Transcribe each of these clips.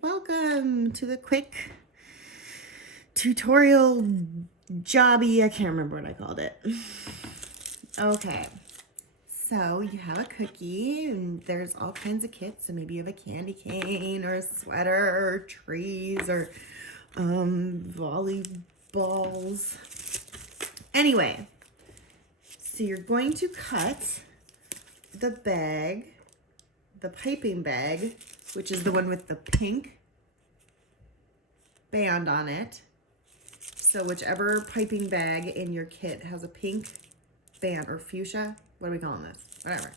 Welcome to the quick tutorial jobby. I can't remember what I called it. Okay, so you have a cookie and there's all kinds of kits. So maybe you have a candy cane or a sweater or trees or volleyballs. Anyway, so you're going to cut the bag, the piping bag, which is the one with the pink band on it. So whichever piping bag in your kit has a pink band or fuchsia, what are we calling this? Whatever.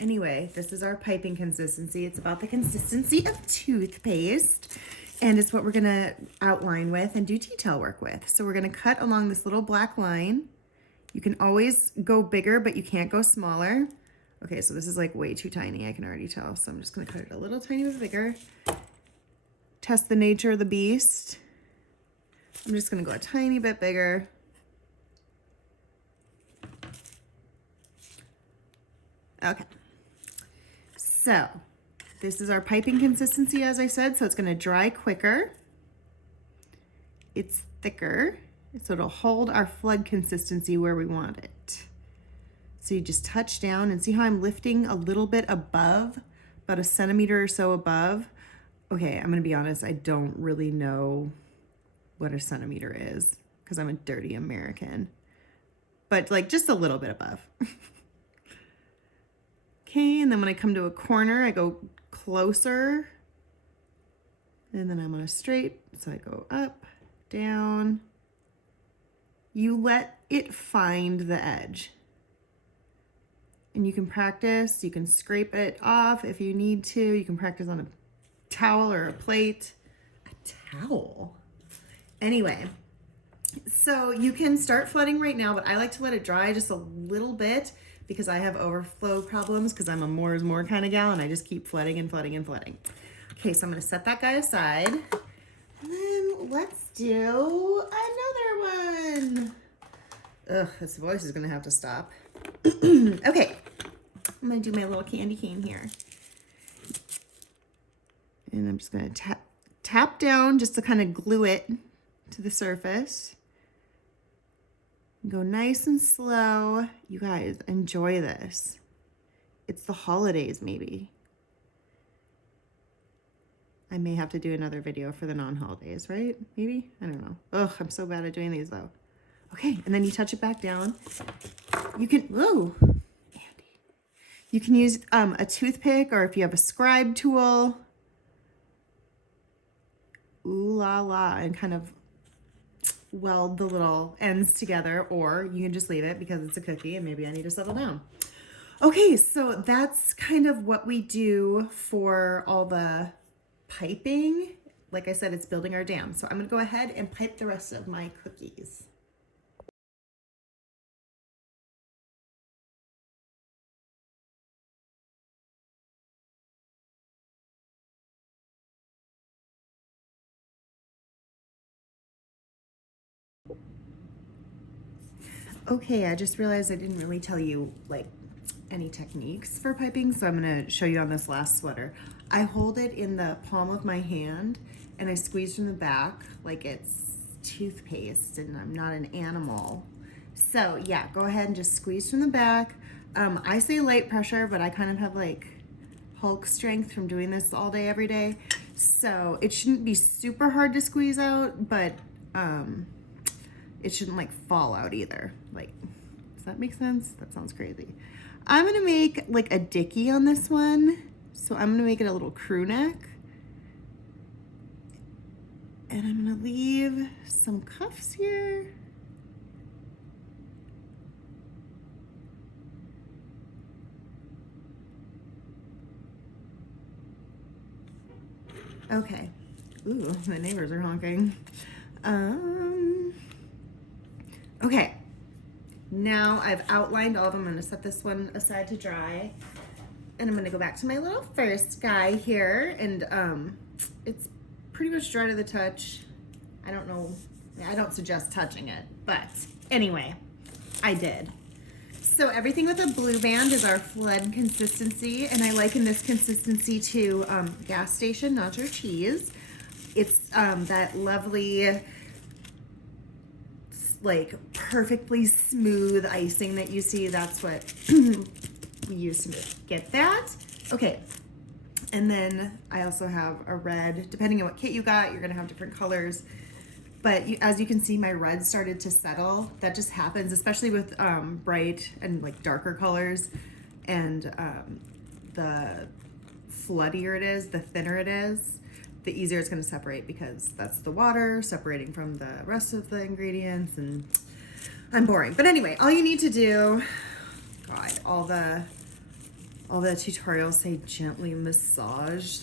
Anyway, this is our piping consistency. It's about the consistency of toothpaste, and it's what we're gonna outline with and do detail work with. So we're gonna cut along this little black line. You can always go bigger, but you can't go smaller. Okay, so this is like way too tiny, I can already tell. So I'm just gonna cut it a little tiny bit bigger. Test the nature of the beast. I'm just gonna go a tiny bit bigger. Okay, so this is our piping consistency, as I said, so it's gonna dry quicker. It's thicker, so it'll hold our flood consistency where we want it. So you just touch down and see how I'm lifting a little bit above, about a centimeter or so above. Okay, I'm gonna be honest, I don't really know what a centimeter is because I'm a dirty American, but like just a little bit above. Okay, and then when I come to a corner, I go closer, and then I'm on a straight, so I go up, down. You let it find the edge. And you can practice, you can scrape it off if you need to. You can practice on a towel or a plate. A towel? Anyway, so you can start flooding right now, but I like to let it dry just a little bit because I have overflow problems because I'm a more is more kind of gal and I just keep flooding and flooding and flooding. Okay, so I'm gonna set that guy aside. And then let's do another one. Ugh, this voice is gonna have to stop. Okay, I'm gonna do my little candy cane here. And I'm just gonna tap down just to kind of glue it to the surface. Go nice and slow. You guys, enjoy this. It's the holidays, maybe. I may have to do another video for the non-holidays, right? Maybe? I don't know. Ugh, I'm so bad at doing these though. Okay, and then you touch it back down. You can, whoa, Andy. You can use a toothpick, or if you have a scribe tool, ooh la la, and kind of weld the little ends together, or you can just leave it because it's a cookie and maybe I need to settle down. Okay, so that's kind of what we do for all the piping. Like I said, it's building our dam. So I'm gonna go ahead and pipe the rest of my cookies. Okay, I just realized I didn't really tell you like any techniques for piping, so I'm gonna show you on this last sweater. I hold it in the palm of my hand and I squeeze from the back like it's toothpaste and I'm not an animal. So yeah, go ahead and just squeeze from the back. I say light pressure, but I kind of have like Hulk strength from doing this all day, every day. So it shouldn't be super hard to squeeze out, but it shouldn't like fall out either. Like, does that make sense? That sounds crazy. I'm gonna make like a dickie on this one. So I'm gonna make it a little crew neck. And I'm gonna leave some cuffs here. Okay. Ooh, the neighbors are honking. Okay, now I've outlined all of them. I'm gonna set this one aside to dry. And I'm gonna go back to my little first guy here. And it's pretty much dry to the touch. I don't know, I don't suggest touching it, but anyway, I did. So everything with a blue band is our flood consistency, and I liken this consistency to gas station nacho cheese. It's that lovely, like perfectly smooth icing that you see. That's what we use to get that. Okay, and then I also have a red. Depending on what kit you got, you're gonna have different colors. But as you can see, my red started to settle. That just happens, especially with bright and like darker colors. And the floodier it is, the thinner it is, the easier it's gonna separate, because that's the water separating from the rest of the ingredients. And I'm boring. But anyway, all you need to do, God, all the tutorials say gently massage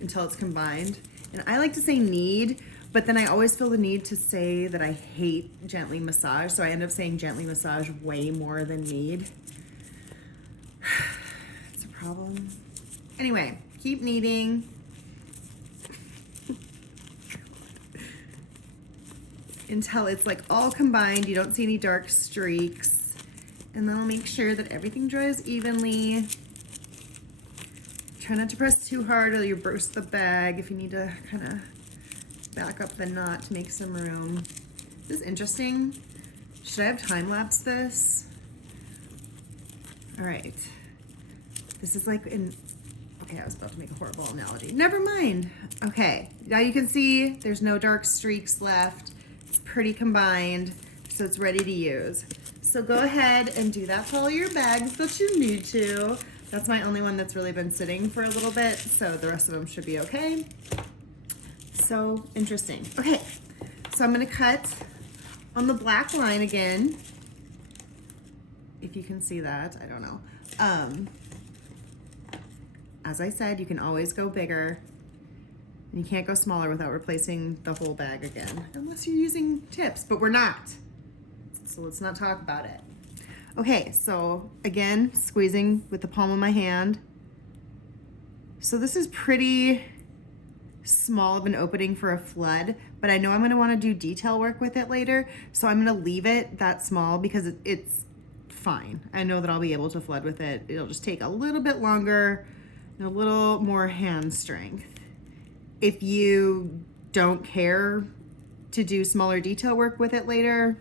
until it's combined. And I like to say knead, but then I always feel the need to say that I hate gently massage, so I end up saying gently massage way more than knead. It's a problem. Anyway, keep kneading. Until it's like all combined, you don't see any dark streaks. And then I'll make sure that everything dries evenly. Try not to press too hard or you burst the bag if you need to kind of back up the knot to make some room. This is interesting. Should I have time lapse this? All right. This is like in, okay, I was about to make a horrible analogy. Never mind. Okay, now you can see there's no dark streaks left. It's pretty combined, so it's ready to use. So go ahead and do that for all your bags that you need to. That's my only one that's really been sitting for a little bit, so the rest of them should be okay. So interesting. Okay, so I'm gonna cut on the black line again. If you can see that, I don't know. As I said, you can always go bigger. And you can't go smaller without replacing the whole bag again, unless you're using tips, but we're not. So let's not talk about it. Okay, so again, squeezing with the palm of my hand. So this is pretty small of an opening for a flood, but I know I'm gonna wanna do detail work with it later, so I'm gonna leave it that small because it's fine. I know that I'll be able to flood with it. It'll just take a little bit longer and a little more hand strength. If you don't care to do smaller detail work with it later,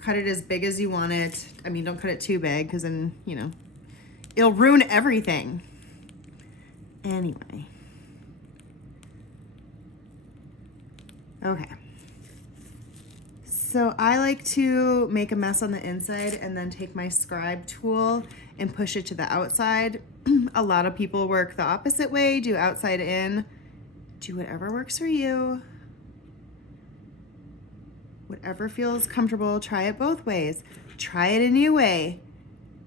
cut it as big as you want it. I mean, don't cut it too big because then, you know, it'll ruin everything. Anyway. Okay. So I like to make a mess on the inside and then take my scribe tool and push it to the outside. A lot of people work the opposite way, do outside in. Do whatever works for you. Whatever feels comfortable, try it both ways. Try it a new way.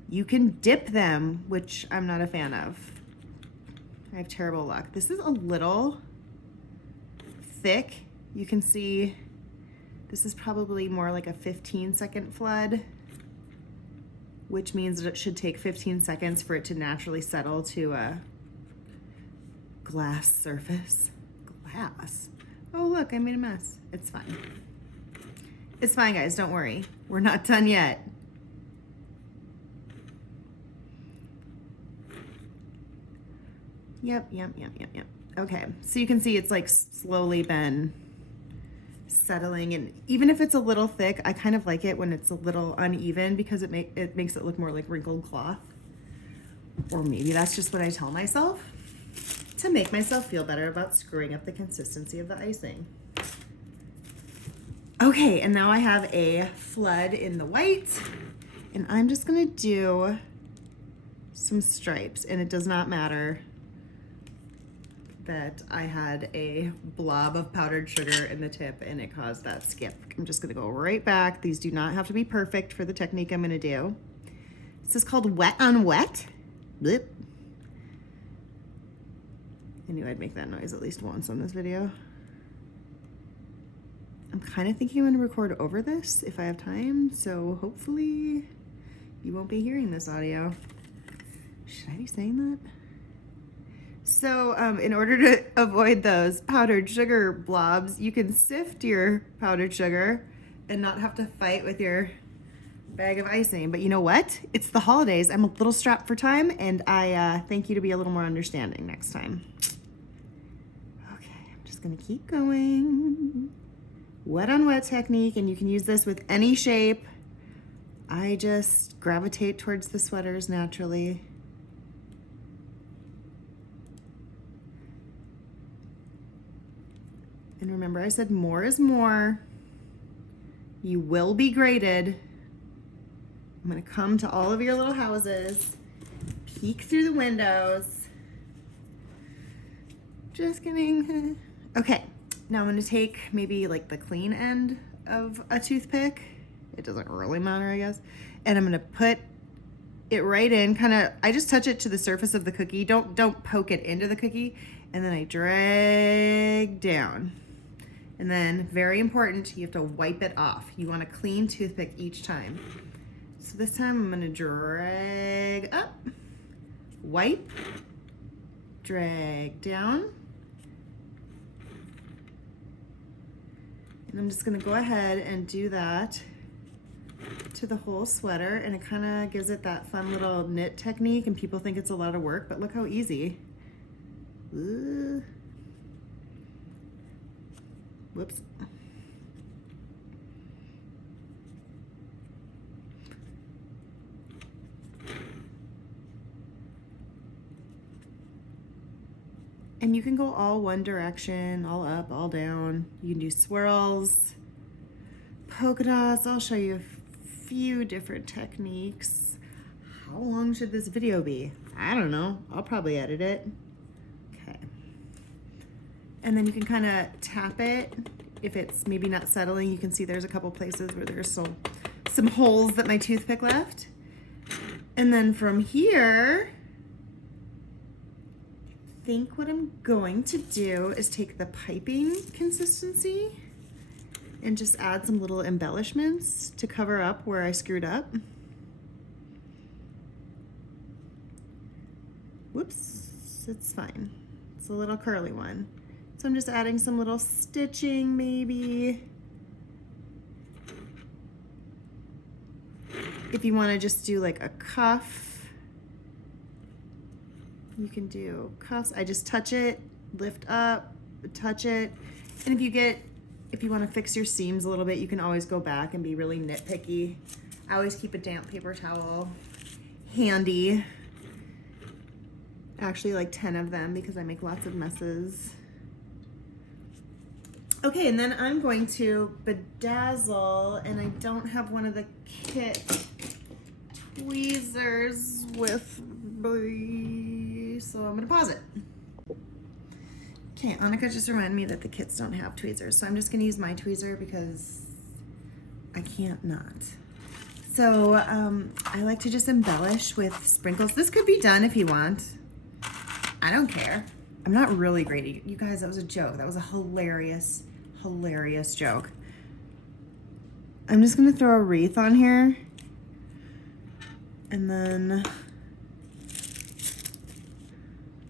You can dip them, which I'm not a fan of. I have terrible luck. This is a little thick. You can see this is probably more like a 15-second flood, which means that it should take 15 seconds for it to naturally settle to a glass surface. Glass. Oh, look, I made a mess. It's fine. It's fine, guys. Don't worry. We're not done yet. Yep. Okay, so you can see it's like slowly been settling, and even if it's a little thick, I kind of like it when it's a little uneven because it makes it look more like wrinkled cloth. Or maybe that's just what I tell myself to make myself feel better about screwing up the consistency of the icing. Okay, and now I have a flood in the white, and I'm just gonna do some stripes, and it does not matter that I had a blob of powdered sugar in the tip and it caused that skip. I'm just gonna go right back. These do not have to be perfect for the technique I'm gonna do. This is called wet on wet. Blip. I knew I'd make that noise at least once on this video. I'm kind of thinking I'm gonna record over this if I have time, so hopefully you won't be hearing this audio. Should I be saying that? So in order to avoid those powdered sugar blobs, you can sift your powdered sugar and not have to fight with your bag of icing. But you know what? It's the holidays. I'm a little strapped for time, and I thank you to be a little more understanding next time. Okay, I'm just just gonna keep going. Wet on wet technique, and you can use this with any shape. I just gravitate towards the sweaters naturally. And remember, I said more is more. You will be graded. I'm gonna come to all of your little houses, peek through the windows. Just kidding. Okay, now I'm gonna take maybe like the clean end of a toothpick. It doesn't really matter, I guess. And I'm gonna put it right in, I just touch it to the surface of the cookie. Don't poke it into the cookie. And then I drag down. And then, very important, you have to wipe it off. You want a clean toothpick each time. So this time I'm gonna drag up, wipe, drag down. And I'm just gonna go ahead and do that to the whole sweater, and it kind of gives it that fun little knit technique, and people think it's a lot of work, but look how easy. Ooh. Whoops. And you can go all one direction, all up, all down. You can do swirls, polka dots. I'll show you a few different techniques. How long should this video be? I don't know. I'll probably edit it. Okay. And then you can kind of tap it. If it's maybe not settling, you can see there's a couple places where there's some holes that my toothpick left. And then from here, I think what I'm going to do is take the piping consistency and just add some little embellishments to cover up where I screwed up. Whoops, it's fine. It's a little curly one. So I'm just adding some little stitching maybe. If you want to just do like a cuff, you can do cuffs. I just touch it, lift up, touch it. And if you want to fix your seams a little bit, you can always go back and be really nitpicky. I always keep a damp paper towel handy. Actually like 10 of them because I make lots of messes. Okay, and then I'm going to bedazzle, and I don't have one of the kit tweezers with me, so I'm gonna pause it. Okay, Annika just reminded me that the kits don't have tweezers, so I'm just gonna use my tweezer because I can't not. So I like to just embellish with sprinkles. This could be done if you want. I don't care. I'm not really great. You guys, that was a joke. That was a hilarious joke. I'm just gonna throw a wreath on here. And then,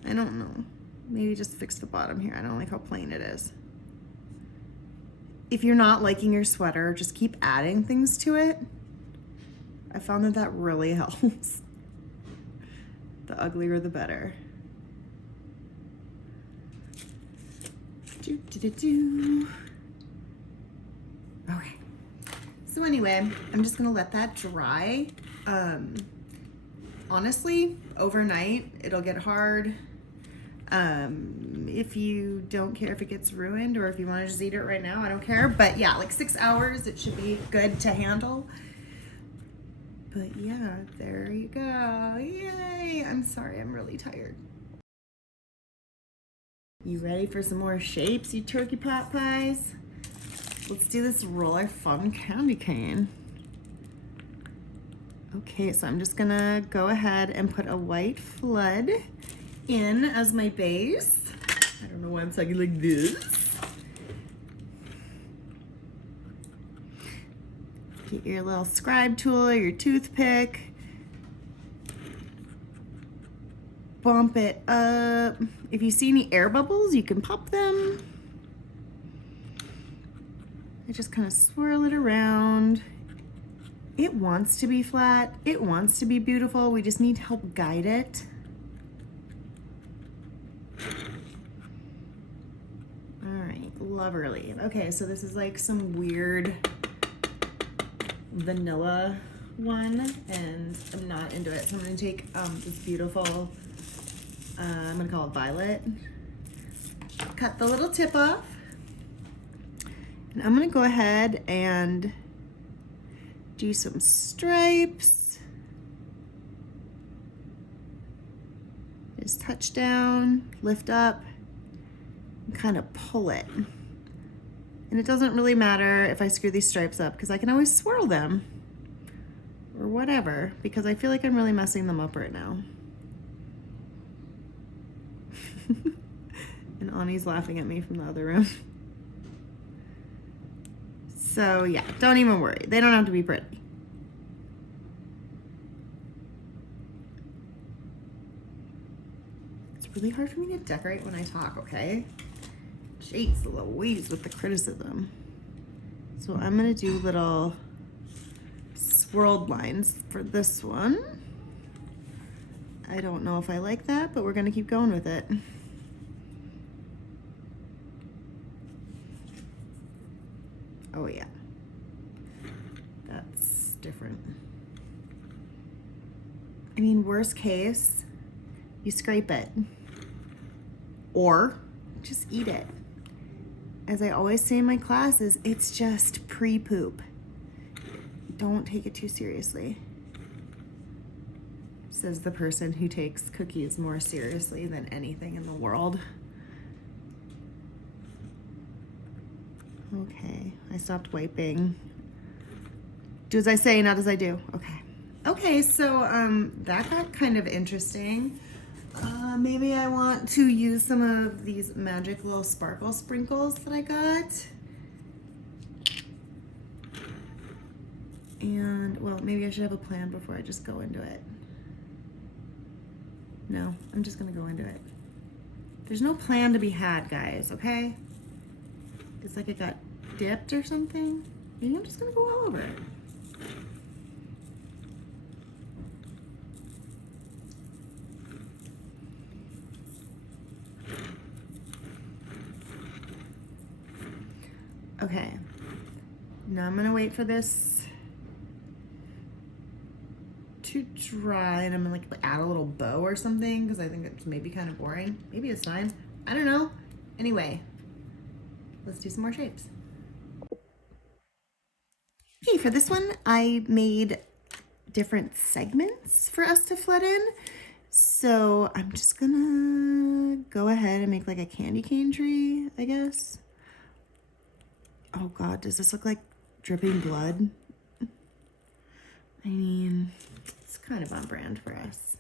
I don't know, maybe just fix the bottom here. I don't like how plain it is. If you're not liking your sweater, just keep adding things to it. I found that really helps. The uglier, the better. Okay. So anyway, I'm just gonna let that dry. Honestly, overnight, it'll get hard. If you don't care if it gets ruined or if you want to just eat it right now, I don't care. But yeah, like 6 hours, it should be good to handle. But yeah, there you go. Yay! I'm sorry, I'm really tired. You ready for some more shapes, you turkey pot pies? Let's do this roller fun candy cane. Okay, so I'm just gonna go ahead and put a white flood in as my base. I don't know why I'm talking like this. Get your little scribe tool or your toothpick. Bump it up. If you see any air bubbles, you can pop them. I just kind of swirl it around. It wants to be flat. It wants to be beautiful. We just need help guide it. All Loverly. Okay, so this is like some weird vanilla one, and I'm not into it. So I'm gonna take this beautiful, I'm gonna call it Violet. Cut the little tip off. And I'm gonna go ahead and do some stripes. Just touch down, lift up, and kind of pull it. And it doesn't really matter if I screw these stripes up because I can always swirl them or whatever, because I feel like I'm really messing them up right now. And Ani's laughing at me from the other room. So yeah, don't even worry. They don't have to be pretty. It's really hard for me to decorate when I talk, okay? Jeez Louise with the criticism. So I'm gonna do little swirled lines for this one. I don't know if I like that, but we're gonna keep going with it. Oh yeah, that's different. I mean, worst case, you scrape it or just eat it. As I always say in my classes, it's just pre-poop. Don't take it too seriously. Says the person who takes cookies more seriously than anything in the world. Okay, I stopped wiping. Do as I say, not as I do. Okay. Okay, so that got kind of interesting. Maybe I want to use some of these magic little sparkle sprinkles that I got. And, well, maybe I should have a plan before I just go into it. No, I'm just gonna go into it. There's no plan to be had, guys, okay? It's like it got dipped or something. Maybe I'm just gonna go all over it. Okay, now I'm gonna wait for this to dry, and I'm gonna like add a little bow or something because I think it's maybe kind of boring. Maybe it's fine. I don't know. Anyway, let's do some more shapes. Okay, for this one, I made different segments for us to flood in. So I'm just gonna go ahead and make like a candy cane tree, I guess. Oh God, does this look like dripping blood? I mean, it's kind of on brand for us.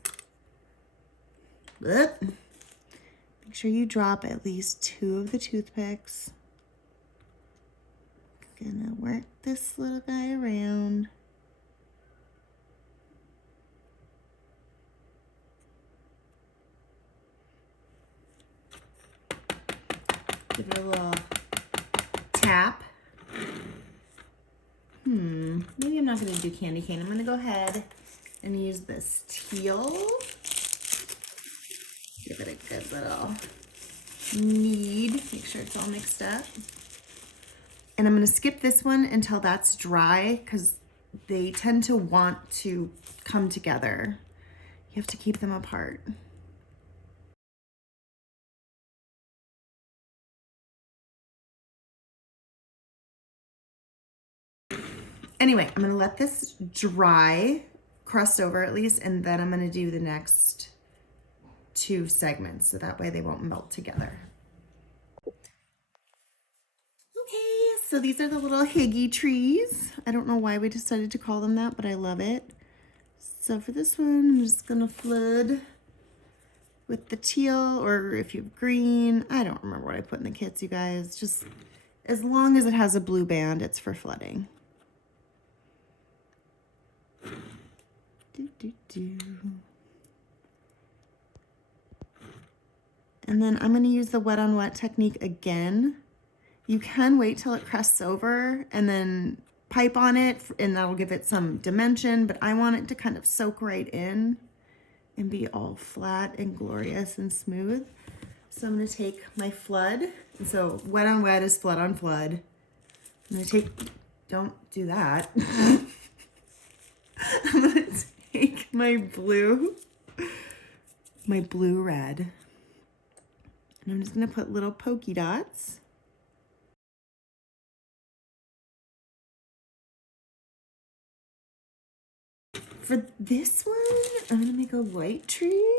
But make sure you drop at least 2 of the toothpicks. Gonna work this little guy around. Give it a little tap. Maybe I'm not gonna do candy cane. I'm gonna go ahead and use this teal. Give it a good little knead. Make sure it's all mixed up. And I'm gonna skip this one until that's dry because they tend to want to come together. You have to keep them apart. Anyway, I'm gonna let this dry, crust over at least, and then I'm gonna do the next 2 segments so that way they won't melt together. Okay, so these are the little Higgy trees. I don't know why we decided to call them that, but I love it. So for this one, I'm just gonna flood with the teal, or if you have green, I don't remember what I put in the kits, you guys. Just as long as it has a blue band, it's for flooding. And then I'm gonna use the wet on wet technique again. You can wait till it crusts over and then pipe on it, and that'll give it some dimension, but I want it to kind of soak right in and be all flat and glorious and smooth. So I'm gonna take my flood. And so wet on wet is flood on flood. I'm gonna take, don't do that. I'm gonna take my blue red. And I'm just gonna put little pokey dots. For this one, I'm gonna make a white tree.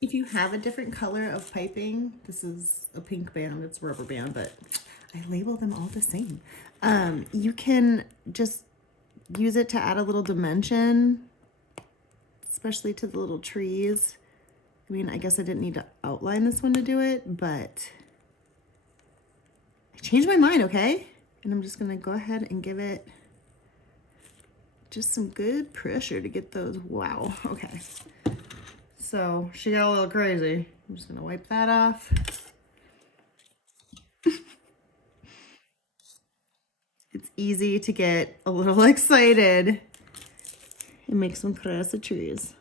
If you have a different color of piping, this is a pink band, it's rubber band, but I label them all the same. You can just use it to add a little dimension, especially to the little trees. I mean, I guess I didn't need to outline this one to do it, but I changed my mind, okay? And I'm just gonna go ahead and give it just some good pressure to get those, wow, okay. So she got a little crazy. I'm just gonna wipe that off. It's easy to get a little excited and make some crazy trees.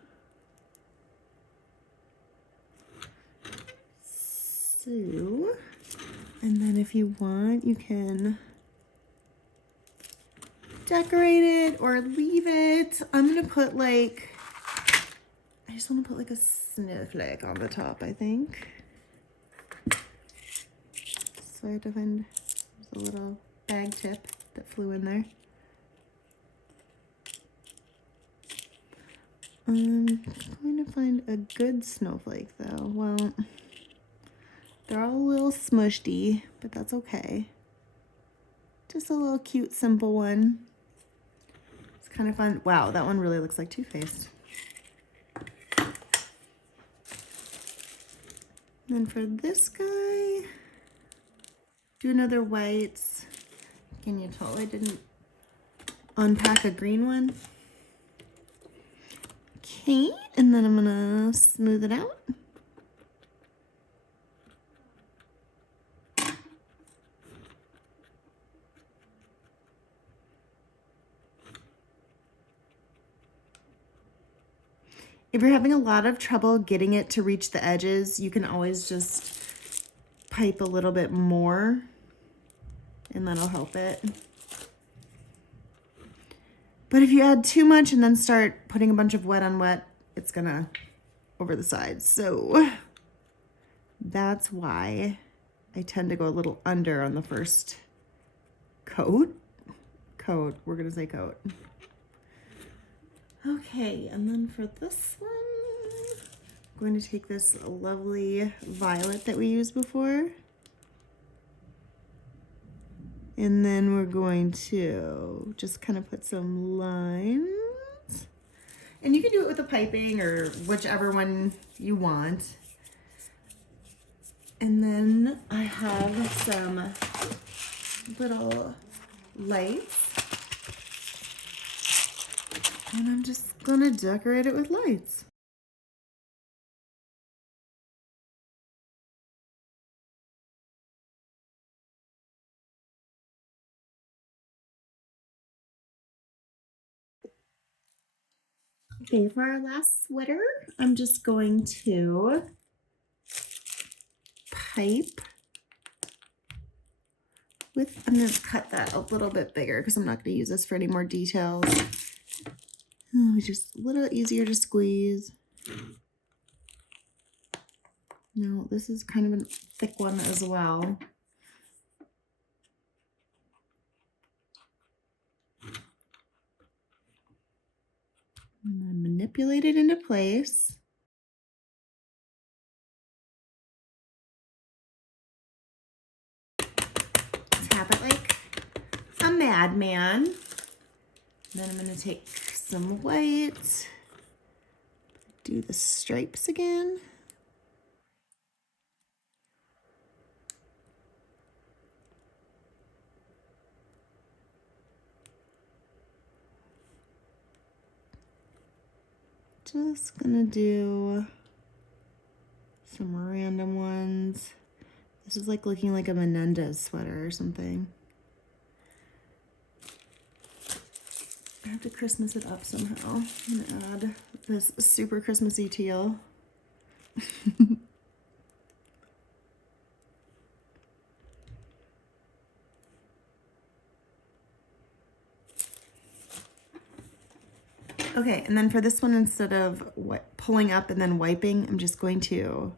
So, and then if you want, you can decorate it or leave it. I'm gonna put like, I just want to put like a snowflake on the top, I think. So I had to find a little bag tip that flew in there. I'm going to find a good snowflake though. Well, they're all a little smushy, but that's okay. Just a little cute, simple one. It's kind of fun. Wow, that one really looks like Too-Faced. Then for this guy, do another whites. Can you tell I didn't unpack a green one? Okay, and then I'm gonna smooth it out. If you're having a lot of trouble getting it to reach the edges, you can always just pipe a little bit more and that'll help it. But if you add too much and then start putting a bunch of wet on wet, it's gonna over the sides. So that's why I tend to go a little under on the first coat. We're gonna say coat. Okay, and then for this one, I'm going to take this lovely violet that we used before. And then we're going to just kind of put some lines. And you can do it with the piping or whichever one you want. And then I have some little lights. And I'm just gonna decorate it with lights. Okay, for our last sweater, I'm just going to pipe with, I'm gonna cut that a little bit bigger because I'm not gonna use this for any more details. Oh, just a little easier to squeeze. No, this is kind of a thick one as well. And then manipulate it into place. Tap it like a madman. then I'm going to take some white, do the stripes again. Just gonna do some random ones. This is like looking like a Menendez sweater or something. I have to Christmas it up somehow. I'm gonna add this super Christmassy teal. Okay, and then for this one, instead of pulling up and then wiping, I'm just going to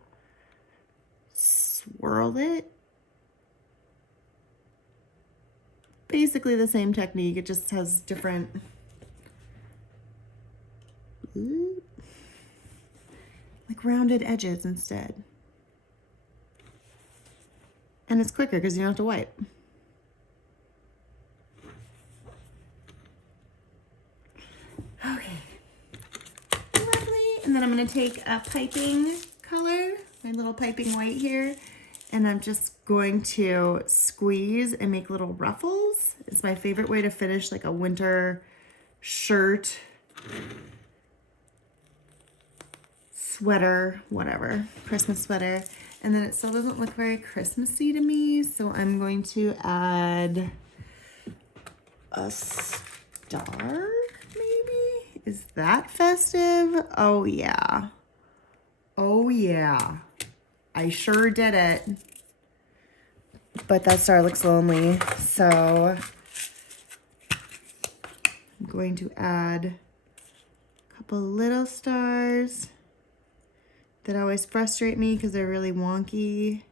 swirl it. Basically the same technique, it just has different like rounded edges instead. And it's quicker because you don't have to wipe. Okay, lovely. And then I'm gonna take a piping color, my little piping white here, and I'm just going to squeeze and make little ruffles. It's my favorite way to finish like a winter shirt, sweater, whatever, Christmas sweater. And then it still doesn't look very Christmassy to me, so I'm going to add a star. Is that festive? Oh yeah. Oh yeah. I sure did it. But that star looks lonely. So I'm going to add a couple little stars that always frustrate me because they're really wonky.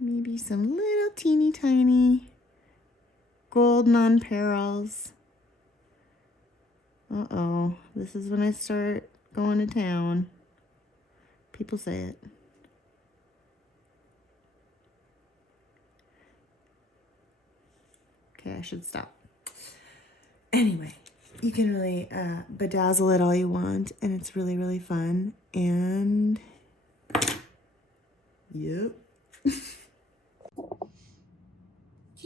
Maybe some little teeny tiny gold nonpareils. Uh-oh, this is when I start going to town. People say it. Okay, I should stop. Anyway, you can really bedazzle it all you want, and it's really, really fun. And yep.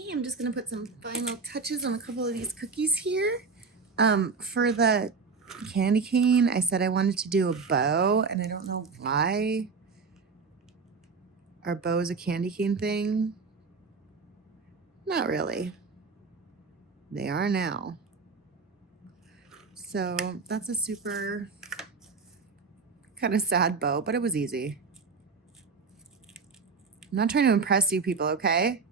Okay, I'm just gonna put some final touches on a couple of these cookies here. For the candy cane, I said I wanted to do a bow, and I don't know why. Are bows a candy cane thing? Not really. They are now. So that's a super kind of sad bow, but it was easy. I'm not trying to impress you people, okay?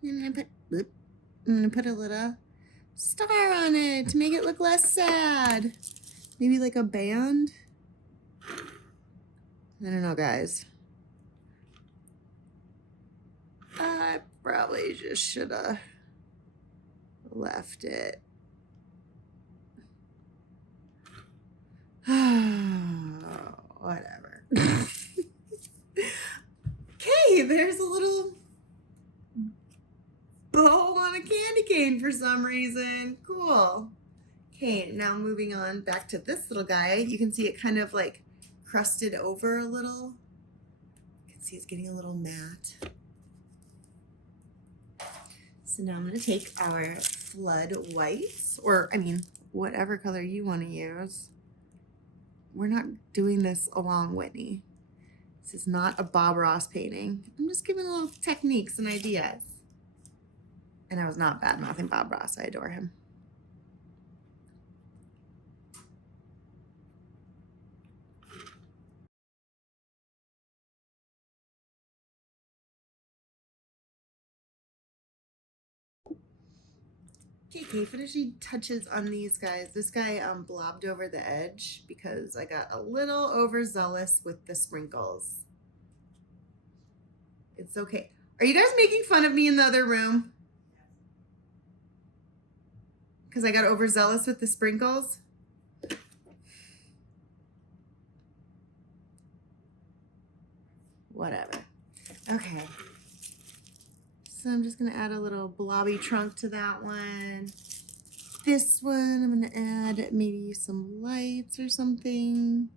I'm gonna put a little star on it to make it look less sad. Maybe like a band. I don't know, guys. I probably just should have left it. Whatever. Okay, there's a little bow on a candy cane for some reason. Cool. Okay, now moving on back to this little guy. You can see it kind of like crusted over a little. You can see it's getting a little matte. So now I'm going to take our flood whites, or I mean, whatever color you want to use. We're not doing this along Whitney. This is not a Bob Ross painting. I'm just giving little techniques and ideas. And I was not bad-mouthing Bob Ross. I adore him. Okay, finishing touches on these guys. This guy blobbed over the edge because I got a little overzealous with the sprinkles. It's okay. Are you guys making fun of me in the other room? Because I got overzealous with the sprinkles? whatever. Okay. So I'm just going to add a little blobby trunk to that one. This one, I'm going to add maybe some lights or something.